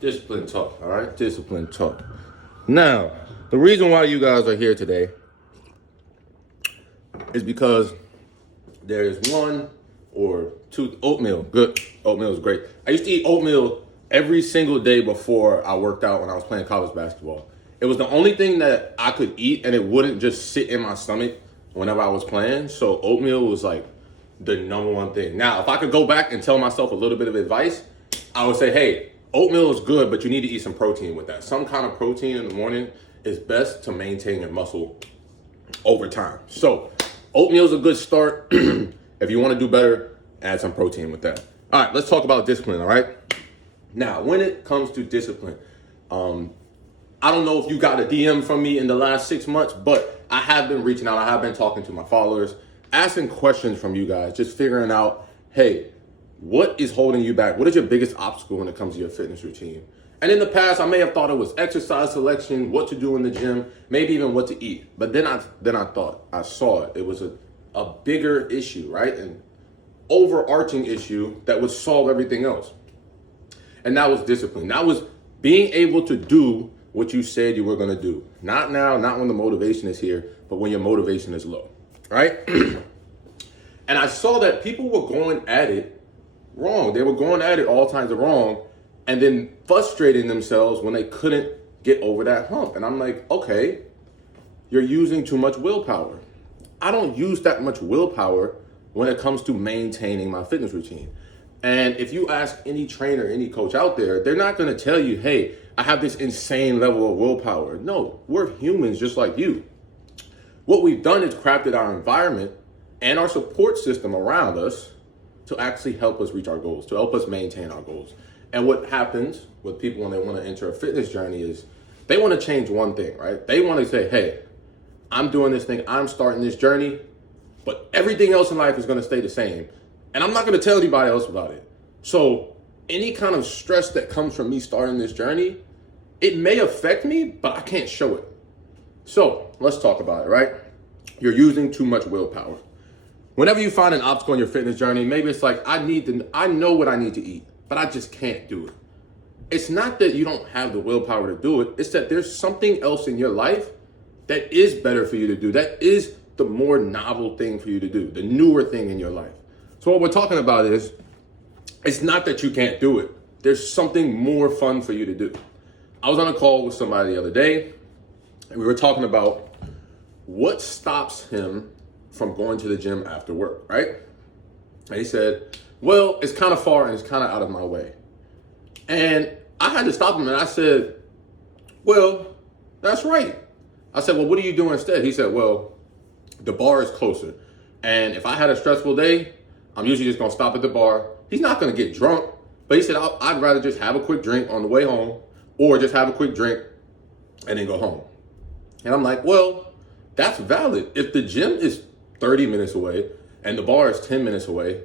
Discipline talk, all right? Discipline talk. Now, the reason why you guys are here today is because there's one or two oatmeal. Good. Oatmeal is great. I used to eat oatmeal every single day before I worked out when I was playing college basketball. It was the only thing that I could eat and it wouldn't just sit in my stomach whenever I was playing. So oatmeal was like the number one thing. Now, if I could go back and tell myself a little bit of advice, I would say, hey, oatmeal is good, but you need to eat some protein with that. Some kind of protein in the morning is best to maintain your muscle over time. So oatmeal is a good start. If you want to do better, add some protein with that. All right, let's talk about discipline, all right? Now, when it comes to discipline, I don't know if you got a DM from me in the last 6 months, but I have been reaching out. I have been talking to my followers, asking questions from you guys, just figuring out, hey, what is holding you back? What is your biggest obstacle when it comes to your fitness routine? And in the past, I may have thought it was exercise selection, what to do in the gym, maybe even what to eat. But then I saw it. It was a bigger issue, right? An overarching issue that would solve everything else. And that was discipline. That was being able to do what you said you were going to do. Not now, not when the motivation is here, but when your motivation is low, right? And I saw that people were going at it wrong. They were going at it all kinds of wrong and then frustrating themselves when they couldn't get over that hump. And I'm like, okay, you're using too much willpower. I don't use that much willpower when it comes to maintaining my fitness routine. And if you ask any trainer, any coach out there, they're not going to tell you, hey, I have this insane level of willpower. No, we're humans just like you. What we've done is crafted our environment and our support system around us to actually help us reach our goals, to help us maintain our goals. And what happens with people when they want to enter a fitness journey is they want to change one thing, right? They want to say, hey, I'm doing this thing, I'm starting this journey, but everything else in life is going to stay the same. And I'm not going to tell anybody else about it. So any kind of stress that comes from me starting this journey, it may affect me, but I can't show it. So let's talk about it, right? You're using too much willpower. Whenever you find an obstacle in your fitness journey, maybe it's like, I know what I need to eat, but I just can't do it. It's not that you don't have the willpower to do it. It's that there's something else in your life that is better for you to do. That is the more novel thing for you to do, the newer thing in your life. So what we're talking about is, it's not that you can't do it. There's something more fun for you to do. I was on a call with somebody the other day, and we were talking about what stops him from going to the gym after work, right? And he said, well, it's kind of far and it's kind of out of my way. And I had to stop him and I said, well, that's right. I said, well, what do you do instead? He said, well, the bar is closer. And if I had a stressful day, I'm usually just gonna stop at the bar. He's not gonna get drunk, but he said, I'd rather just have a quick drink on the way home or just have a quick drink and then go home. And I'm like, well, that's valid. If the gym is 30 minutes away and the bar is 10 minutes away,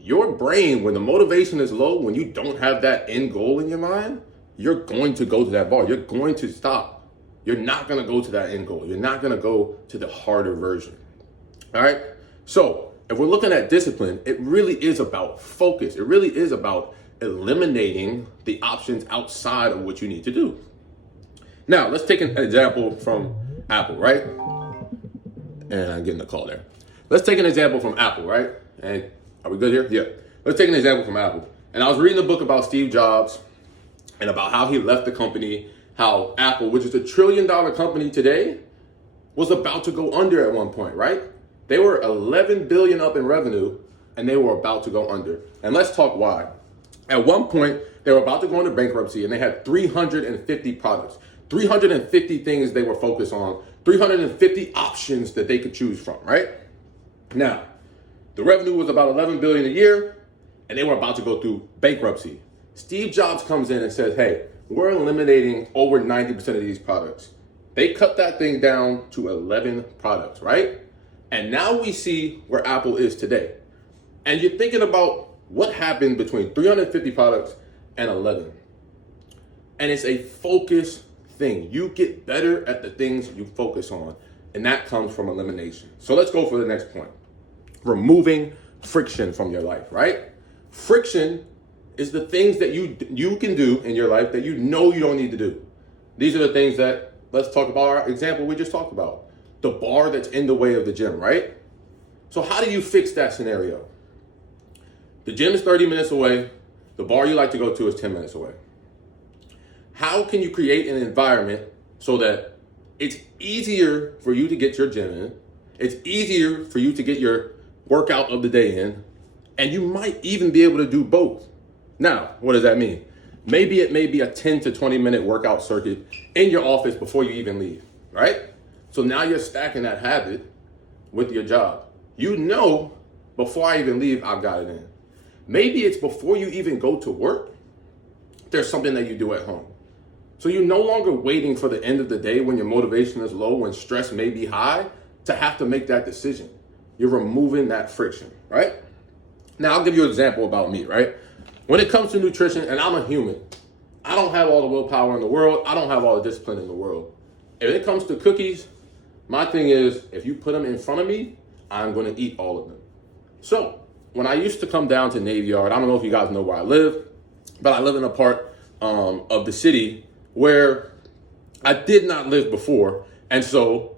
your brain, when the motivation is low, when you don't have that end goal in your mind, you're going to go to that bar. You're going to stop. You're not going to go to that end goal. You're not going to go to the harder version. All right. So if we're looking at discipline, it really is about focus. It really is about eliminating the options outside of what you need to do. Now, let's take an example from Apple, right? And I'm getting a call there. Let's take an example from Apple, right? And are we good here? Yeah. Let's take an example from Apple. And I was reading a book about Steve Jobs and about how he left the company, how Apple, which is $1 trillion company today, was about to go under at one point, right? They were 11 billion up in revenue and they were about to go under. And let's talk why. At one point, they were about to go into bankruptcy and they had 350 products, 350 things they were focused on, 350 options that they could choose from, right? Now, the revenue was about 11 billion a year and they were about to go through bankruptcy. Steve Jobs comes in and says, hey, we're eliminating over 90% of these products. They cut that thing down to 11 products, right? And now we see where Apple is today. And you're thinking about what happened between 350 products and 11. And it's a focus thing. You get better at the things you focus on, and that comes from elimination. So let's go for the next point. Removing friction from your life, right? Friction is the things that you can do in your life that you know you don't need to do. These are the things that, let's talk about our example we just talked about. The bar that's in the way of the gym, right? So how do you fix that scenario? The gym is 30 minutes away. The bar you like to go to is 10 minutes away. How can you create an environment so that it's easier for you to get your gym in, it's easier for you to get your workout of the day in, and you might even be able to do both? Now, what does that mean? Maybe it may be a 10 to 20 minute workout circuit in your office before you even leave, right? So now you're stacking that habit with your job. You know, before I even leave, I've got it in. Maybe it's before you even go to work, there's something that you do at home. So you're no longer waiting for the end of the day when your motivation is low, when stress may be high, to have to make that decision. You're removing that friction, right? Now, I'll give you an example about me, right? When it comes to nutrition, and I'm a human, I don't have all the willpower in the world. I don't have all the discipline in the world. If it comes to cookies, my thing is, if you put them in front of me, I'm going to eat all of them. So when I used to come down to Navy Yard, I don't know if you guys know where I live, but I live in a part of the city where I did not live before. And so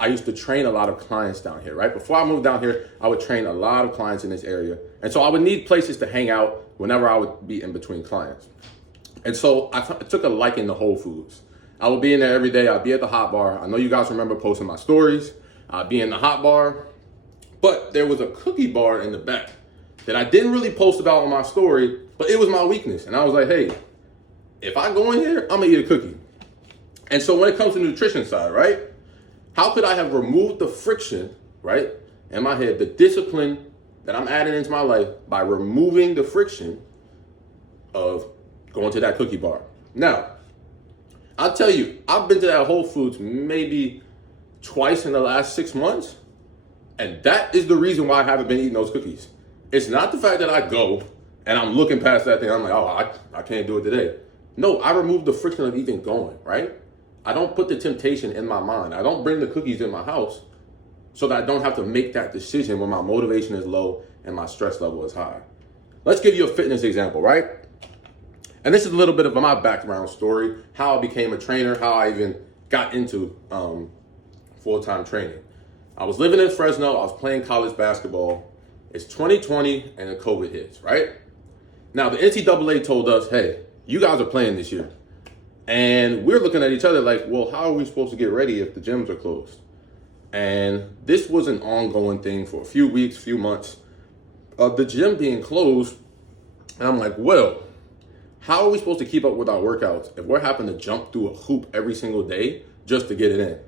I used to train a lot of clients down here, right? Before I moved down here, I would train a lot of clients in this area. And so I would need places to hang out whenever I would be in between clients. And so I took a liking to Whole Foods. I would be in there every day. I'd be at the hot bar. I know you guys remember posting my stories. I'd be in the hot bar. But there was a cookie bar in the back that I didn't really post about on my story, but it was my weakness. And I was like, hey, if I go in here, I'm gonna eat a cookie. And so when it comes to nutrition side, right? How could I have removed the friction, right, in my head, the discipline that I'm adding into my life by removing the friction of going to that cookie bar? Now, I'll tell you, I've been to that Whole Foods maybe twice in the last 6 months, and that is the reason why I haven't been eating those cookies. It's not the fact that I go and I'm looking past that thing, I'm like, oh, I can't do it today. No, I removed the friction of even going, right? I don't put the temptation in my mind. I don't bring the cookies in my house so that I don't have to make that decision when my motivation is low and my stress level is high. Let's give you a fitness example, right? And this is a little bit of my background story, how I became a trainer, how I even got into full-time training. I was living in Fresno. I was playing college basketball. It's 2020 and then COVID hits, right? Now, the NCAA told us, hey, you guys are playing this year. And we're looking at each other like, well, how are we supposed to get ready if the gyms are closed? And this was an ongoing thing for a few weeks, few months of the gym being closed. And I'm like, well, how are we supposed to keep up with our workouts if we're having to jump through a hoop every single day just to get it in?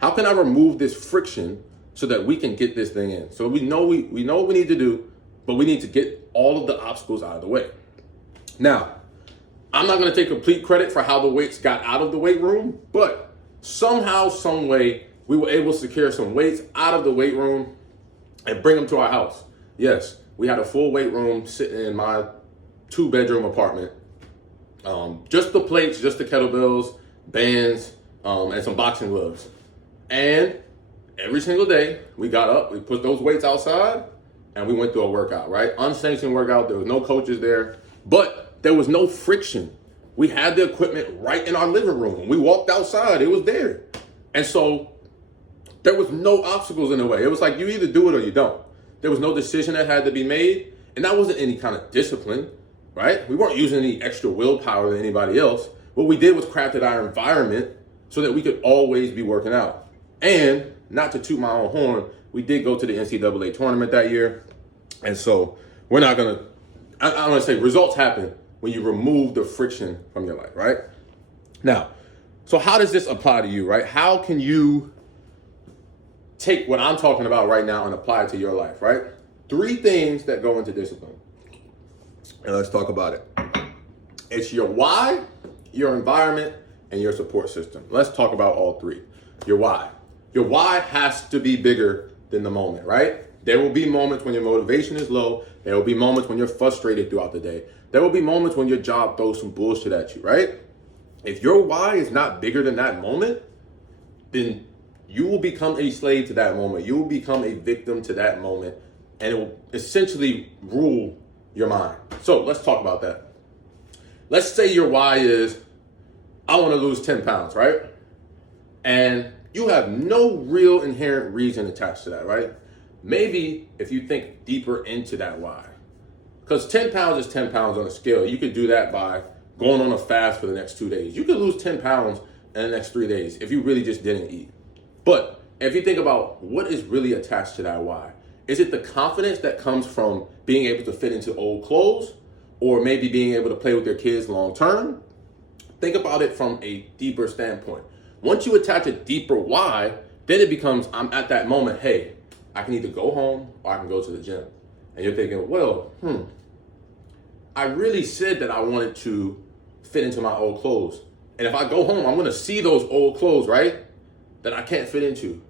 How can I remove this friction so that we can get this thing in? So we know what we need to do, but we need to get all of the obstacles out of the way. Now, I'm not going to take complete credit for how the weights got out of the weight room, but somehow, some way, we were able to secure some weights out of the weight room and bring them to our house. Yes, we had a full weight room sitting in my 2-bedroom apartment. Just the plates, just the kettlebells, bands, and some boxing gloves. And every single day, we got up, we put those weights outside, and we went through a workout, right? Unsanctioned workout. There was no coaches there, but there was no friction. We had the equipment right in our living room. We walked outside, it was there. And so there was no obstacles in the way. It was like you either do it or you don't. There was no decision that had to be made. And that wasn't any kind of discipline, right? We weren't using any extra willpower than anybody else. What we did was crafted our environment so that we could always be working out. And not to toot my own horn, we did go to the NCAA tournament that year. And so we're not going to, I'm going to say results happen when you remove the friction from your life, right? Now, so how does this apply to you, right? How can you take what I'm talking about right now and apply it to your life, right? 3 things that go into discipline. And let's talk about it. It's your why, your environment, and your support system. Let's talk about all 3. Your why. Your why has to be bigger than the moment, right? There will be moments when your motivation is low. There will be moments when you're frustrated throughout the day. There will be moments when your job throws some bullshit at you, right? If your why is not bigger than that moment, then you will become a slave to that moment. You will become a victim to that moment, and it will essentially rule your mind. So let's talk about that. Let's say your why is, I want to lose 10 pounds, right? And you have no real inherent reason attached to that, right? Maybe if you think deeper into that why, because 10 pounds is 10 pounds on a scale. You could do that by going on a fast for the next 2 days. You could lose 10 pounds in the next 3 days if you really just didn't eat. But if you think about what is really attached to that why, is it the confidence that comes from being able to fit into old clothes, or maybe being able to play with your kids long term? Think about it from a deeper standpoint. Once you attach a deeper why, then it becomes, I'm at that moment, hey, I can either go home or I can go to the gym. And you're thinking, well, I really said that I wanted to fit into my old clothes. And if I go home, I'm gonna see those old clothes, right? That I can't fit into.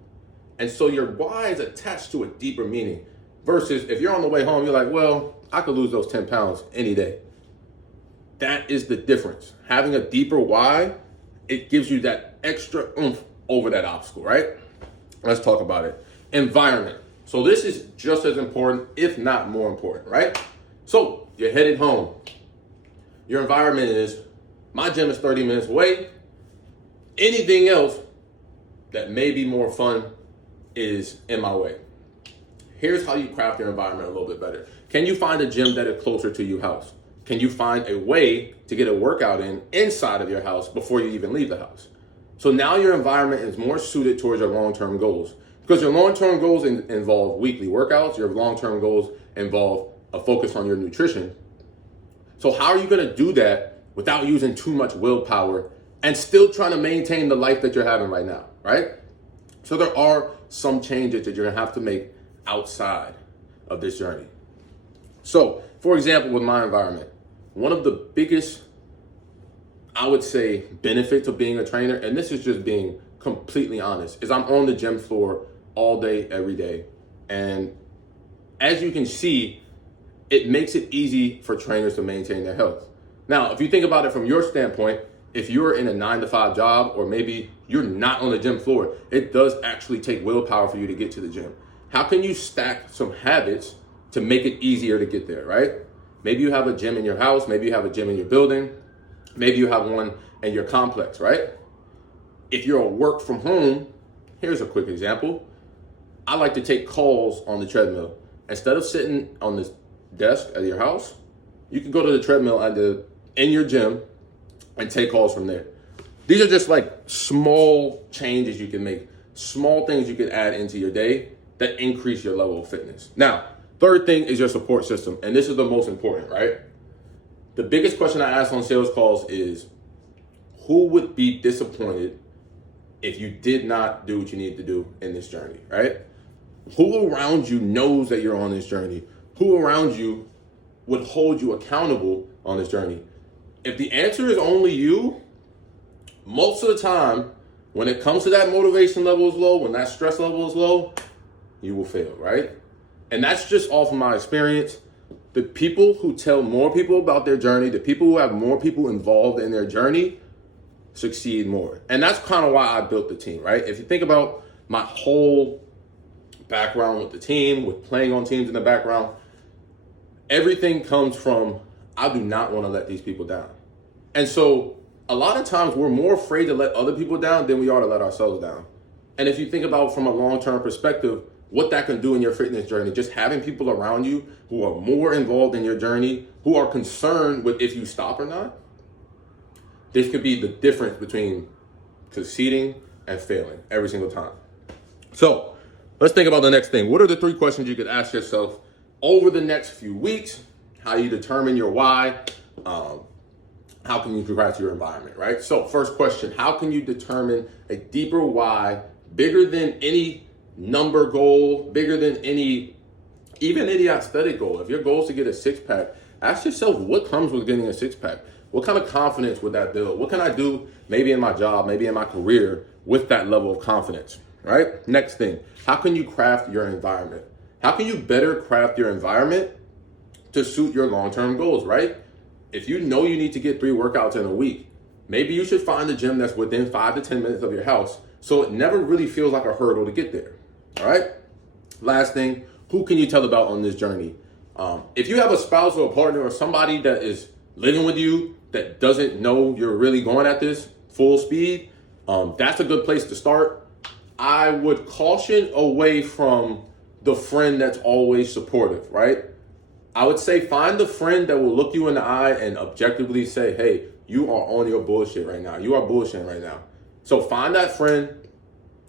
And so your why is attached to a deeper meaning. Versus if you're on the way home, you're like, well, I could lose those 10 pounds any day. That is the difference. Having a deeper why, it gives you that extra oomph over that obstacle, right? Let's talk about it. Environment. So this is just as important, if not more important, right? So you're headed home. Your environment is, my gym is 30 minutes away. Anything else that may be more fun is in my way. Here's how you craft your environment a little bit better. Can you find a gym that is closer to your house? Can you find a way to get a workout in inside of your house before you even leave the house? So now your environment is more suited towards your long-term goals, because your long-term goals involve weekly workouts. Your long-term goals involve a focus on your nutrition. So how are you going to do that without using too much willpower and still trying to maintain the life that you're having right now, right? So there are some changes that you're going to have to make outside of this journey. So, for example, with my environment, one of the biggest, I would say, benefits of being a trainer, and this is just being completely honest, is I'm on the gym floor all day, every day. And as you can see, it makes it easy for trainers to maintain their health. Now, if you think about it from your standpoint, if you're in a 9-to-5 job, or maybe you're not on the gym floor, it does actually take willpower for you to get to the gym. How can you stack some habits to make it easier to get there, right? Maybe you have a gym in your house, maybe you have a gym in your building, maybe you have one in your complex, right? If you're a work from home, here's a quick example. I like to take calls on the treadmill. Instead of sitting on this desk at your house, you can go to the treadmill in your gym and take calls from there. These are just like small changes you can make, small things you can add into your day that increase your level of fitness. Now, third thing is your support system. And this is the most important, right? The biggest question I ask on sales calls is, who would be disappointed if you did not do what you need to do in this journey, right? Who around you knows that you're on this journey? Who around you would hold you accountable on this journey? If the answer is only you, most of the time, when it comes to that motivation level is low, when that stress level is low, you will fail, right? And that's just off of my experience. The people who tell more people about their journey, the people who have more people involved in their journey, succeed more. And that's kind of why I built the team, right? If you think about my whole background with the team, with playing on teams in the background, everything comes from, I do not want to let these people down. And so a lot of times we're more afraid to let other people down than we are to let ourselves down. And if you think about from a long-term perspective, what that can do in your fitness journey, just having people around you who are more involved in your journey, who are concerned with if you stop or not, this could be the difference between succeeding and failing every single time. So let's think about the next thing. What are the 3 questions you could ask yourself over the next few weeks? How you determine your why? How can you craft your environment, right? So first question, how can you determine a deeper why, bigger than any number goal, bigger than even any aesthetic goal? If your goal is to get a 6-pack, ask yourself what comes with getting a 6-pack. What kind of confidence would that build? What can I do maybe in my job, maybe in my career with that level of confidence, right? Next thing, how can you craft your environment? How can you better craft your environment to suit your long-term goals, right? If you know you need to get 3 workouts in a week, maybe you should find a gym that's within 5 to 10 minutes of your house, so it never really feels like a hurdle to get there, all right? Last thing, who can you tell about on this journey? If you have a spouse or a partner or somebody that is living with you that doesn't know you're really going at this full speed, that's a good place to start. I would caution away from the friend that's always supportive, right? I would say find the friend that will look you in the eye and objectively say, hey, you are on your bullshit right now. You are bullshitting right now. So find that friend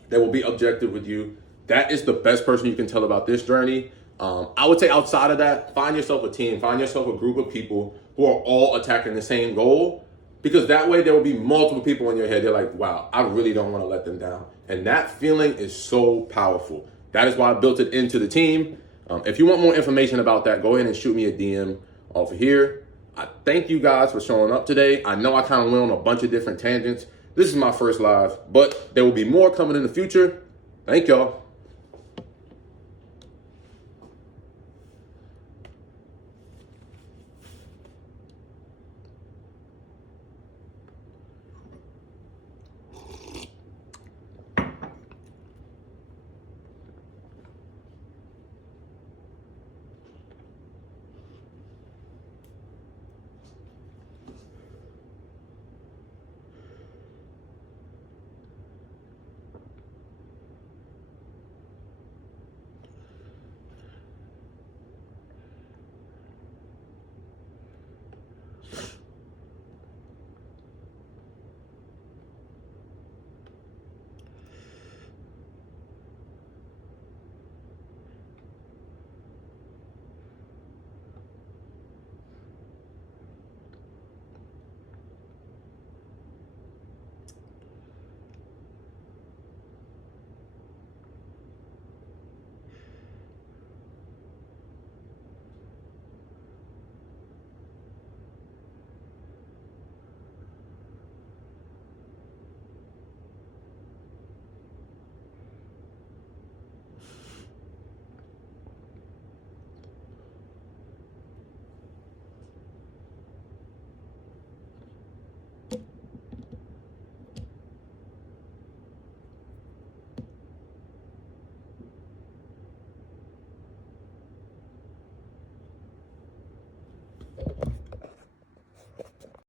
that will be objective with you. That is the best person you can tell about this journey. I would say outside of that, find yourself a team, find yourself a group of people who are all attacking the same goal, because that way there will be multiple people in your head. They're like, wow, I really don't want to let them down. And that feeling is so powerful. That is why I built it into the team. If you want more information about that, go ahead and shoot me a DM over here. I thank you guys for showing up today. I know I kind of went on a bunch of different tangents. This is my first live, but there will be more coming in the future. Thank y'all.